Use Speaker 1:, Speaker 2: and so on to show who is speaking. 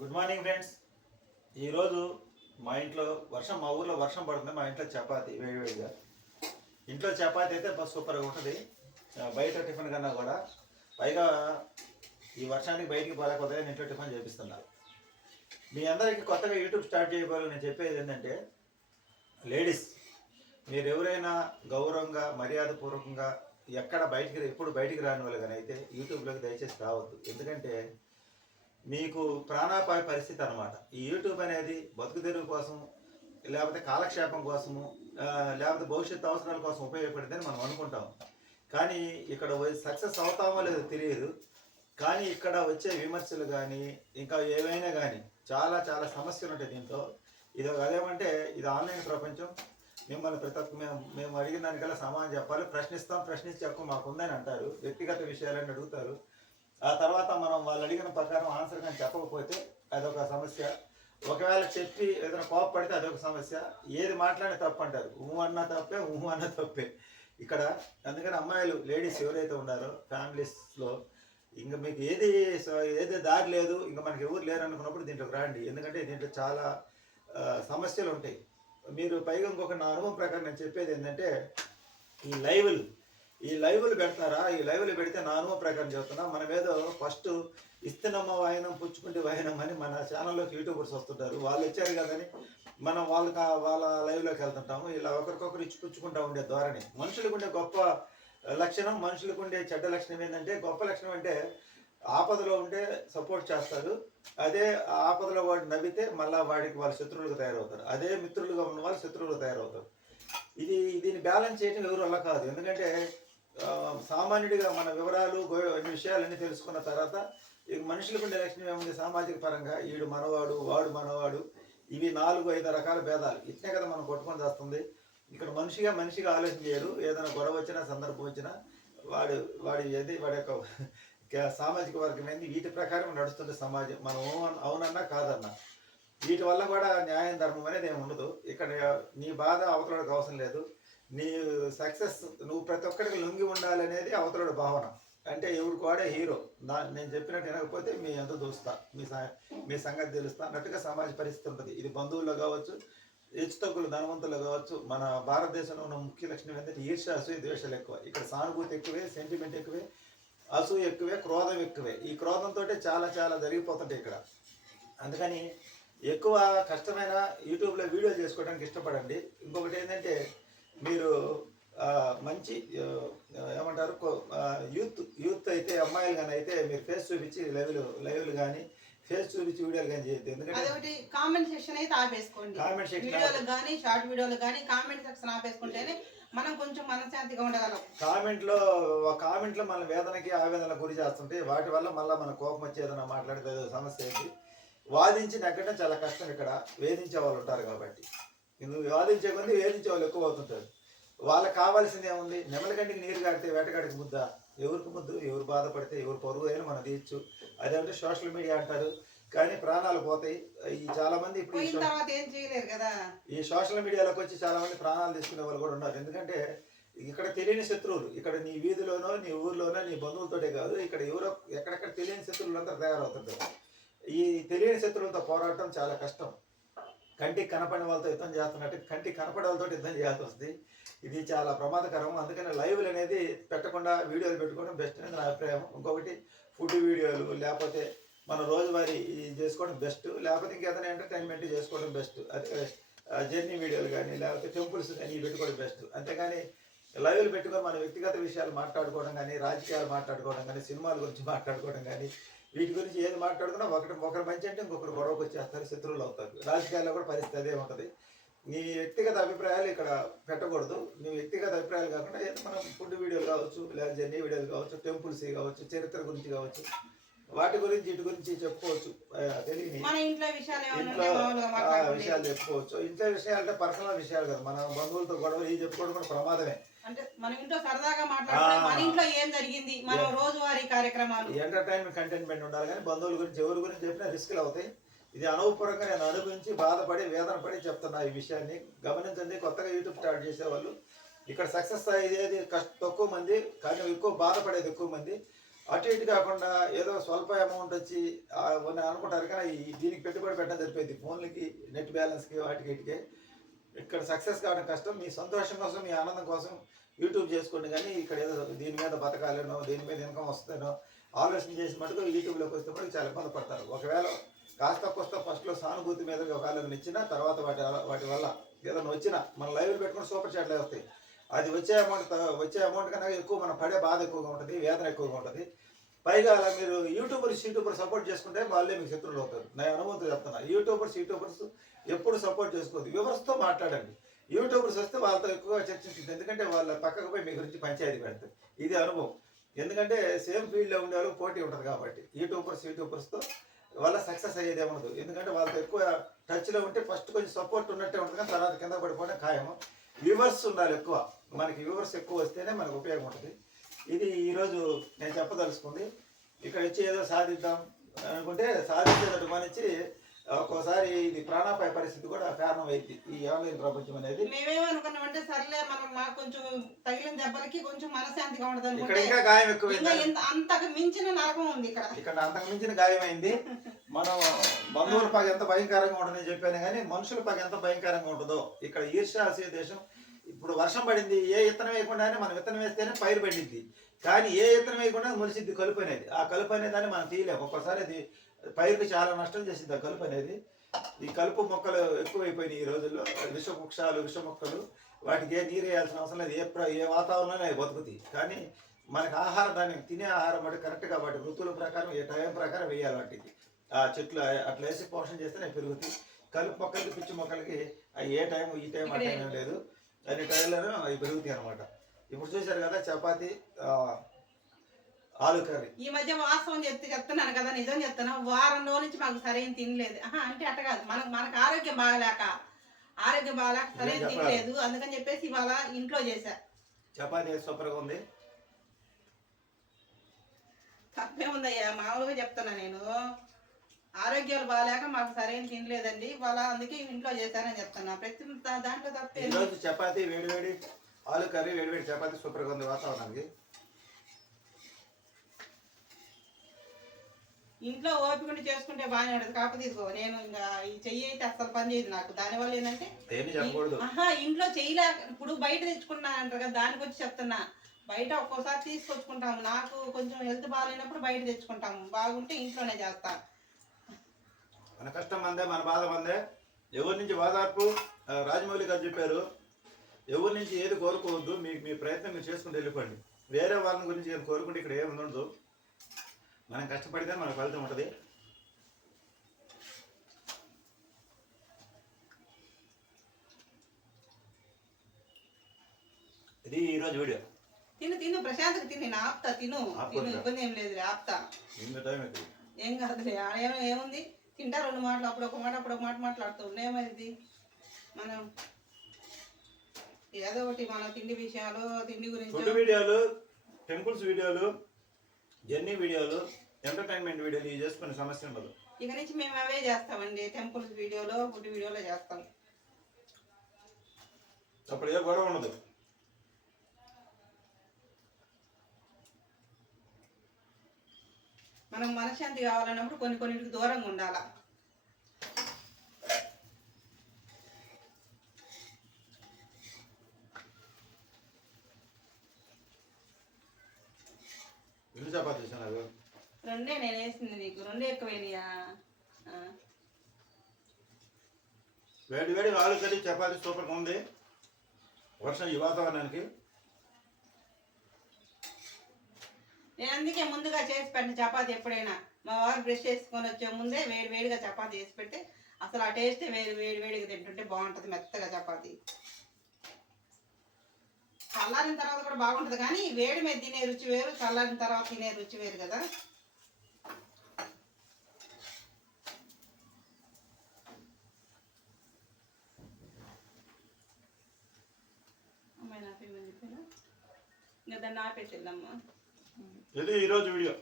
Speaker 1: Good morning friends ఈరోజు మా ఇంట్లో వర్షం మా ఊర్లో వర్షం పడుతుంది. మా ఇంట్లో చపాతి వేడివేడిగా. ఇంట్లో చపాతి అయితే బస్ సూపర్గా ఉంటుంది. బయట టిఫిన్ కన్నా కూడా. పైగా ఈ వర్షానికి బయటికి పోలేకపోతే నేను ఇంట్లో టిఫిన్ చేపిస్తున్నా మీ అందరికీ కొత్తగా యూట్యూబ్ స్టార్ట్ చేయబోయే నేను చెప్పేది ఏంటంటే లేడీస్ మీరు ఎవరైనా గౌరవంగా మర్యాదపూర్వకంగా ఎక్కడ బయటికి ఎప్పుడు బయటికి రాని వాళ్ళు కానీ అయితే యూట్యూబ్లోకి దయచేసి రావద్దు. ఎందుకంటే మీకు ప్రాణాపాయ పరిస్థితి అనమాట ఈ యూట్యూబ్ అనేది బతుకు తెరువు కోసం లేకపోతే కాలక్షేపం కోసము లేకపోతే భవిష్యత్తు అవసరాల కోసం ఉపయోగపడిందని మనం అనుకుంటాం. కానీ ఇక్కడ సక్సెస్ అవుతామో లేదో తెలియదు. కానీ ఇక్కడ వచ్చే విమర్శలు కానీ ఇంకా ఏవైనా కానీ చాలా చాలా సమస్యలు ఉంటాయి దీంట్లో. ఇది ఒక అదేమంటే ఇది ఆన్లైన్ ప్రపంచం. మిమ్మల్ని ప్రతి ఒక్క మేము మేము అడిగిన దానికల్లా సమాధానం చెప్పాలి. ప్రశ్నిస్తాం ప్రశ్నించి మాకు మాకుందని అంటారు. వ్యక్తిగత విషయాలని అడుగుతారు. ఆ తర్వాత మనం వాళ్ళు అడిగిన ప్రకారం ఆన్సర్ కానీ చెప్పకపోతే అదొక సమస్య. ఒకవేళ చెప్పి ఏదైనా కోపపడితే అదొక సమస్య. ఏది మాట్లాడినా తప్పు అంటారు. ఊ అన్నా తప్పే ఊ అన్నా తప్పే. ఇక్కడ అందుకని అమ్మాయిలు లేడీస్ ఎవరైతే ఉన్నారో ఫ్యామిలీస్లో ఇంకా మీకు ఏది ఏది దారి లేదు ఇంకా మనకి ఎవరు లేరు అనుకున్నప్పుడు దీంట్లోకి రాండి. ఎందుకంటే దీంట్లో చాలా సమస్యలు ఉంటాయి. మీరు పైగా ఇంకొక నా అనుభవం ప్రకారం నేను చెప్పేది ఏంటంటే ఈ లైవ్లు ఈ లైవ్లు పెడతారా? ఈ లైవ్లు పెడితే నా అనుభవం ప్రకారం చెప్తున్నా. మనం ఏదో ఫస్ట్ ఇస్తున్నమ్మ వాయనం పుచ్చుకుంటే వాయనం అని మన ఛానల్లోకి యూట్యూబర్స్ వస్తుంటారు. వాళ్ళు ఇచ్చారు కదని మనం వాళ్ళకి వాళ్ళ లైవ్లోకి వెళ్తుంటాము. ఇలా ఒకరికొకరు ఇచ్చి పుచ్చుకుంటా ఉండే ధోరణి. మనుషులకు ఉండే గొప్ప లక్షణం మనుషులకు ఉండే చెడ్డ లక్షణం ఏంటంటే గొప్ప లక్షణం అంటే ఆపదలో ఉంటే సపోర్ట్ చేస్తారు. అదే ఆ ఆపదలో వాడు నవ్వితే మళ్ళీ వాడికి వాళ్ళ శత్రువులకు తయారవుతారు. అదే మిత్రులుగా ఉన్న వాళ్ళు శత్రువులు తయారవుతారు. ఇది దీన్ని బ్యాలెన్స్ చేయడం ఎవరు వల్ల కాదు. ఎందుకంటే సామాన్యుడిగా మన వివరాలు అన్ని విషయాలన్నీ తెలుసుకున్న తర్వాత ఈ మనుషులకు ఉండే లక్షణం ఏముంది? సామాజిక పరంగా ఈడు మనవాడు వాడు మనవాడు ఇవి నాలుగు ఐదు రకాల భేదాలు. ఇట్నే కదా మనం కొట్టుకొని చేస్తుంది ఇక్కడ మనిషిగా మనిషిగా ఆలోచన చేయరు. ఏదైనా గొడవ వచ్చినా సందర్భం వచ్చినా వాడు వాడి ఏది వాడి యొక్క సామాజిక వర్గం ఏంది? వీటి ప్రకారం నడుస్తుంది సమాజం. మనం అవునన్నా కాదన్నా. వీటి వల్ల కూడా న్యాయం ధర్మం అనేది ఏమి ఉండదు. ఇక్కడ నీ బాధ అవతలకి అవసరం లేదు. నీ సక్సెస్ నువ్వు ప్రతి ఒక్కరికి లొంగి ఉండాలనేది అవతలడు భావన. అంటే ఎవరు కూడా హీరో. నా నేను చెప్పినట్టు వినకపోతే మీ ఎంత చూస్తా మీ మీ సంగతి తెలుస్తా అన్నట్టుగా సమాజ పరిస్థితి ఉంటుంది. ఇది బంధువుల్లో కావచ్చు హెచ్చుతగ్గులు ధనవంతులు కావచ్చు మన భారతదేశంలో ఉన్న ముఖ్య లక్షణం ఏంటంటే ఈర్ష అసూయ ద్వేషాలు ఎక్కువ. ఇక్కడ సానుభూతి ఎక్కువే సెంటిమెంట్ ఎక్కువే అసూయ ఎక్కువే క్రోధం ఎక్కువే. ఈ క్రోధంతో చాలా చాలా జరిగిపోతుంటాయి ఇక్కడ. అందుకని ఎక్కువ కష్టమైన యూట్యూబ్లో వీడియో చేసుకోవడానికి ఇష్టపడండి. ఇంకొకటి ఏంటంటే మీరు మంచి ఏమంటారు యూత్ యూత్ అయితే అమ్మాయిలు కానీ అయితే మీరు ఫేస్ చూపించి లైవ్లు లైవ్లు కానీ ఫేస్ చూపించి వీడియోలు కానీ చేయొద్దు. ఎందుకంటే
Speaker 2: అదొకటి కామెంట్ సెక్షన్ అయితే ఆపేసుకోండి.
Speaker 1: కామెంట్ సెక్షన్
Speaker 2: వీడియోలకు కానీ షార్ట్ వీడియోలు కానీ కామెంట్ సెక్షన్ ఆపేసుకుంటేనే మనం కొంచెం మనశ్శాంతిగా ఉండగలం.
Speaker 1: కామెంట్లో ఒక కామెంట్లో మన వేదనకి ఆవేదన గురి చేస్తుంటే వాటి వల్ల మళ్ళీ మన కోపం వచ్చి ఏదైనా మాట్లాడితే సమస్య ఏంటి వాదించి నెగ్గడం చాలా కష్టం ఇక్కడ వేధించే వాళ్ళు ఉంటారు కాబట్టి. నువ్వు వాదించే కొద్ది వేధించే వాళ్ళు ఎక్కువ అవుతుంటారు. వాళ్ళకి కావాల్సింది ఏముంది? నెమలికంటికి నీరు కాడితే వేటగాడికి ముద్ద. ఎవరికి ముద్దు? ఎవరు బాధపడితే ఎవరు పరువు అయినా మనం తీయచ్చు. అదేంటే సోషల్ మీడియా అంటారు. కానీ ప్రాణాలు పోతాయి. ఈ చాలా మంది ఇప్పుడు ఈ సోషల్ మీడియాలోకి వచ్చి చాలా మంది ప్రాణాలు తీసుకునే వాళ్ళు కూడా ఉన్నారు. ఎందుకంటే ఇక్కడ తెలియని శత్రువులు ఇక్కడ నీ వీధిలోనో నీ ఊర్లోనో నీ బంధువులతోటే కాదు ఇక్కడ ఎవరో ఎక్కడెక్కడ తెలియని శత్రువులు అంతా తయారవుతుంటారు. ఈ తెలియని శత్రువులతో పోరాటం చాలా కష్టం. కంటికి కనపడిన వాళ్ళతో యుద్ధం చేస్తున్నట్టు కంటికి కనపడే వాళ్ళతో యుద్ధం చేయాల్సి వస్తుంది. ఇది చాలా ప్రమాదకరం. అందుకని లైవ్లు అనేది పెట్టకుండా వీడియోలు పెట్టుకోవడం బెస్ట్ అనేది నా అభిప్రాయం. ఇంకొకటి ఫుడ్ వీడియోలు లేకపోతే మన రోజువారీ చేసుకోవడం బెస్ట్. లేకపోతే ఇంకేదైనా ఎంటర్టైన్మెంట్ చేసుకోవడం బెస్ట్. అదే జర్నీ వీడియోలు కానీ లేకపోతే టెంపుల్స్ కానీ ఇవి పెట్టుకోవడం బెస్ట్. అంతేగాని లైవ్లు పెట్టుకొని మన వ్యక్తిగత విషయాలు మాట్లాడుకోవడం కానీ రాజకీయాలు మాట్లాడుకోవడం కానీ సినిమాల గురించి మాట్లాడుకోవడం కానీ వీటి గురించి ఏది మాట్లాడుకున్నా ఒకటి ఒకరు మంచి అంటే ఇంకొకరు గొడవకు వచ్చేస్తారు శత్రువులు అవుతారు. రాజకీయాల్లో కూడా పరిస్థితి అదే ఉంటుంది. నీ వ్యక్తిగత అభిప్రాయాలు ఇక్కడ పెట్టకూడదు. నీ వ్యక్తిగత అభిప్రాయాలు కాకుండా ఏదో మనం ఫుడ్ వీడియోలు కావచ్చు లేదా జర్నీ వీడియోలు కావచ్చు టెంపుల్స్ కావచ్చు చరిత్ర గురించి కావచ్చు వాటి గురించి వీటి గురించి చెప్పుకోవచ్చు. తెలియని
Speaker 2: ఇంట్లో విషయాలు
Speaker 1: చెప్పుకోవచ్చు. ఇంట్లో విషయాలు అంటే పర్సనల్ విషయాలు కదా. మన బంధువులతో గొడవ ఇవి చెప్పుకోవడం కూడా ప్రమాదమే.
Speaker 2: అంటే మన ఇంట్లో సరదాగా. మన ఇంట్లో ఏం జరిగింది? మన రోజువారీ కార్యక్రమాలు.
Speaker 1: ఎంటర్టైన్మెంట్ కంటైన్మెంట్ ఉండాలి కానీ బంధువుల గురించి ఎవరి గురించి చెప్పినా రిస్క్లు అవుతాయి. ఇది అనుభవపూర్వకంగా నేను అనుభవించి బాధపడి వేదన పడి చెప్తున్నా ఈ విషయాన్ని. గమనించండి కొత్తగా యూట్యూబ్ స్టార్ట్ చేసేవాళ్ళు. ఇక్కడ సక్సెస్ అయ్యేది కష్ట తక్కువ మంది కానీ ఎక్కువ బాధపడేది ఎక్కువ మంది. అటు ఇటు కాకుండా ఏదో స్వల్ప అమౌంట్ వచ్చి అనుకుంటారు. కానీ ఈ దీనికి పెట్టుబడి పెట్టడం సరిపోయింది. ఫోన్లకి నెట్ బ్యాలెన్స్కి వాటికి ఇటుకే ఇక్కడ సక్సెస్ కావడం కష్టం. మీ సంతోషం కోసం మీ ఆనందం కోసం యూట్యూబ్ చేసుకోండి. కానీ ఇక్కడ ఏదో దీని మీద బతకాలేనో దీని మీద ఇన్కమ్ వస్తుందనో ఆలోచన చేసి మటుకు యూట్యూబ్లోకి వస్తే మటుకు చాలా ఇబ్బంది పడతారు. ఒకవేళ కాస్త కొస్త ఫస్ట్లో సానుభూతి మీద ఒక ఆలోచన ఇచ్చినా తర్వాత వాటి వాటి వల్ల ఏదైనా వచ్చినా మన లైవ్లు పెట్టుకుని సూపర్ చాట్లే వస్తాయి. అది వచ్చే అమౌంట్ వచ్చే అమౌంట్ కన్నా ఎక్కువ మనం పడే బాధ ఎక్కువగా ఉంటుంది వేదన ఎక్కువగా ఉంటుంది. పైగా అలా మీరు యూట్యూబర్స్ యూట్యూబర్ సపోర్ట్ చేసుకుంటే వాళ్ళే మీకు శత్రువులు అవుతారు. నేను అనుభవంతో చెప్తున్నా యూట్యూబర్స్ యూట్యూబర్స్ ఎప్పుడు సపోర్ట్ చేసుకోవద్దు. వివర్స్తో మాట్లాడండి. యూట్యూబర్స్ వస్తే వాళ్ళతో ఎక్కువగా చర్చించింది ఎందుకంటే వాళ్ళ పక్కకు పోయి మీ గురించి పంచాయతీ పెడతారు. ఇది అనుభవం. ఎందుకంటే సేమ్ ఫీల్డ్లో ఉండే వాళ్ళు పోటీ ఉంటుంది కాబట్టి యూట్యూబర్స్ యూట్యూబర్స్తో వాళ్ళ సక్సెస్ అయ్యేది ఉండదు ఎందుకంటే వాళ్ళతో ఎక్కువ టచ్లో ఉంటే ఫస్ట్ కొంచెం సపోర్ట్ ఉన్నట్టే ఉంటుంది కానీ తర్వాత కింద పడిపోవడం ఖాయము. వ్యూవర్స్ ఉండాలి ఎక్కువ. మనకి వ్యూవర్స్ ఎక్కువ వస్తేనే మనకు ఉపయోగం ఉంటుంది. ఇది ఈరోజు నేను చెప్పదలుచుకుంది. ఇక్కడ వచ్చి ఏదో సాధిద్దాం అనుకుంటే సాధించేటట్టు మనిచ్చి ఒక్కోసారి ఇది ప్రాణాపాయ పరిస్థితి కూడా కారణం అయింది. ఈ ఆన్లైన్ ప్రపంచం అనేది.
Speaker 2: మేమేమనుకున్నామంటే సర్లే మనం మాకు కొంచెం తగిలిన దెబ్బలకి కొంచెం మనశాంతిగా ఉండదు
Speaker 1: ఇక్కడ ఇంకా గాయం
Speaker 2: ఇంత అంతకు మించిన నరకం ఉంది ఇక్కడ.
Speaker 1: ఇక్కడ అంతకు మించిన గాయమైంది. మనం బంధువుల పగ ఎంత భయంకరంగా ఉంటుందని చెప్పాను కానీ మనుషుల పగ ఎంత భయంకరంగా ఉంటుందో ఇక్కడ ఈర్ష్యాసే దేశం ఇప్పుడు వర్షం పడింది ఏ విత్తనం వేయకుండానే మనం విత్తనం వేస్తేనే పైరు పడింది. కానీ ఏ విత్తనం వేయకుండా ములిసిద్ది కలుపు అనేది. ఆ కలుపు అనే దాన్ని మనం తీయలేము. ఒక్కోసారి అది పైరుకి చాలా నష్టం చేసింది ఆ కలుపు అనేది. ఈ కలుపు మొక్కలు ఎక్కువైపోయినాయి ఈ రోజుల్లో. విషవృక్షాలు విష మొక్కలు వాటికి ఏ నీరు వేయాల్సిన అవసరం లేదు. ఏ ఏ వాతావరణంలో అవి బతుకుతాయి. కానీ మనకి ఆహారం దాన్ని తినే ఆహారం బట్టి కరెక్ట్గా వాటి ఋతువుల ప్రకారం ఏ టైం ప్రకారం వేయాలి వాటికి. ఆ చెట్లు అట్లా వేసి పోషణ చేస్తేనే పెరుగుతాయి కలుపు మొక్కలకి పిచ్చి మొక్కలకి ఏ టైం ఈ టైం ఆ టైం ఏం లేదు. అన్ని టైంలోనూ అవి పెరుగుతాయి అనమాట ఇప్పుడు చూశారు కదా చపాతి ఆలు కర్రీ.
Speaker 2: ఈ మధ్య వాస్తవం చెప్తే చెప్తున్నాను కదా నిజం చెప్తున్నా. వారం రోజుల నుంచి మాకు సరైన తినలేదు. అంటే అట్ట కాదు. మనకు మనకు ఆరోగ్యం బాగలేక ఆరోగ్యం బాగలేక సరైన? తినలేదు. అందుకని చెప్పేసి ఇవాళ ఇంట్లో చేశా.
Speaker 1: చపాతి సూపర్గా ఉంది.
Speaker 2: తప్పే ఉందయ్యా. మామూలుగా చెప్తున్నా నేను. ఆరోగ్యాలు బాగాలేక మాకు సరైన తినలేదండి ఇవాళ అందుకే ఇంట్లో చేశానని చెప్తున్నా. ప్రతి దాంట్లో తప్పే
Speaker 1: ఈరోజు చపాతి వేడి వేడి ఆలు కర్రీ వేడి వేడి చపాతి సూపర్గా ఉంది వాతావరణానికి.
Speaker 2: ఇంట్లో ఓపిక ఉండి చేసుకుంటే బాగానే ఉంటుంది. కాకపోతే ఇదిగో నేను ఇంకా ఈ చెయ్యి అయితే అస్సలు పని చేయదు నాకు. దానివల్ల ఏంటంటే ఆహా ఇంట్లో చేయలేక ఇప్పుడు బయట తెచ్చుకున్నా అంటారు కదా దానికి వచ్చి చెప్తున్నా. బయట ఒక్కోసారి తీసుకొచ్చుకుంటాము. నాకు కొంచెం హెల్త్ బాగాలేనప్పుడు బయట తెచ్చుకుంటాము. బాగుంటే ఇంట్లోనే చేస్తా.
Speaker 1: మన కష్టం మందే మన బాధ మందే. ఎవరి నుంచి ఆ, రాజమౌళి గారు చెప్పారు. ఎవరి నుంచి ఏది కోరుకోవద్దు మీ మీ ప్రయత్నం మీరు చేసుకుంటూ వెళ్ళిపోండి. వేరే వాళ్ళని గురించి ఏం కోరుకుంటే ఇక్కడ ఏమి ఉండదు. మనం కష్టపడితే మనకు ఫలితం ఉంటుంది. ఇది ఈరోజు వీడియో.
Speaker 2: తిను తిను ప్రశాంత్కి తిని. నేను ఆపుతా తిను? ఇబ్బంది ఏం లేదు ఆపుతా.
Speaker 1: టైం
Speaker 2: ఏం కాదులే ఆడ ఏం- ఏముంది? తింటా రెండు మాటలు అప్పుడు ఒక మాట అప్పుడు ఒక మాట మాట్లాడుతూ ఉండేమైంది మనం ఏదో ఒకటి మన తిండి విషయాలు తిండి గురించి.
Speaker 1: వీడియోలు టెంపుల్స్ వీడియోలు జర్నీ వీడియోలు ఎంటర్టైన్మెంట్ వీడియోలు ఇవి చేసుకునే సమస్య ఉండదు.
Speaker 2: ఇక నుంచి మేము అవే చేస్తామండి టెంపుల్స్ వీడియోలో ఫుడ్ వీడియోలో చేస్తాం.
Speaker 1: అప్పుడు ఏ గొడవ ఉండదు.
Speaker 2: మనం మనశ్శాంతి కావాలన్నప్పుడు కొన్ని కొన్నిటికి దూరంగా ఉండాలా. రెండే నేను వేసింది నీకు. రెండే ఎక్కువైనాయా ఆ.
Speaker 1: వేడి వేడి ఆలు కర్రీ చపాతి సూపర్గా ఉంది. వర్షం ఈ వాతావరణానికి.
Speaker 2: నేను అందుకే ముందుగా చేసి పెట్టిన చపాతి ఎప్పుడైనా మా వారు బ్రష్ చేసుకొని వచ్చే ముందే వేడి వేడిగా చపాతి చేసి పెడితే అసలు ఆ టేస్ట్ వేడి వేడి వేడిగా తింటుంటే బాగుంటుంది మెత్తగా చపాతి. చల్లారిన తర్వాత కూడా బాగుంటుంది కానీ వేడి మీద తినే రుచి వేరు చల్లారిన తర్వాత తినే రుచి వేరు కదా. అమ్మాయి నాపేమని ఇంకా దాన్ని ఆపేసి వెళ్దామా
Speaker 1: ఇది ఈరోజు వీడియో